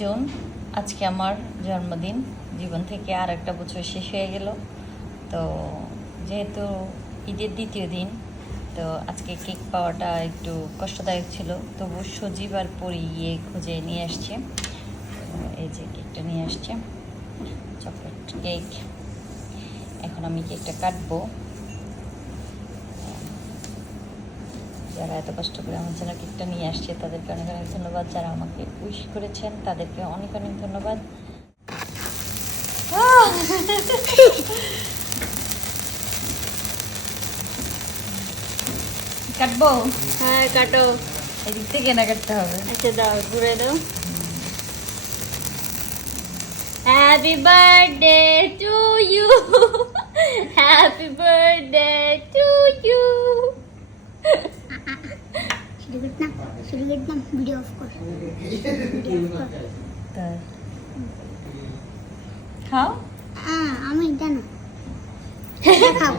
June আজকে আমার জন্মদিন। জীবন থেকে আর একটা বছর শেষ হয়ে গেল। তো যেহেতু ঈদের দ্বিতীয় দিন, তো আজকে কেক পাওয়াটা একটু কষ্টদায়ক ছিল, তবু সজীব আর পরি গিয়ে খুঁজে নিয়ে আসছে। এই যে কেকটা নিয়ে আসছে, চকলেট কেক। এখন আমি কেকটা কাটবো। যারা এত কষ্ট করে আমার জন্য কেকটা নিয়ে আসছে তাদেরকে অনেক অনেক ধন্যবাদ। যারা আমাকে উইশ করেছেন তাদেরকে অনেক অনেক ধন্যবাদ। কাটবো? হ্যাঁ কাটো। এদিক থেকে না কাটতে হবে? আচ্ছা দাও, ঘুরে দাও। Happy birthday to you, happy birthday to you. শুরু করতাম ভিডিও অফ কর। তাই খাও। আমি জানো খাও।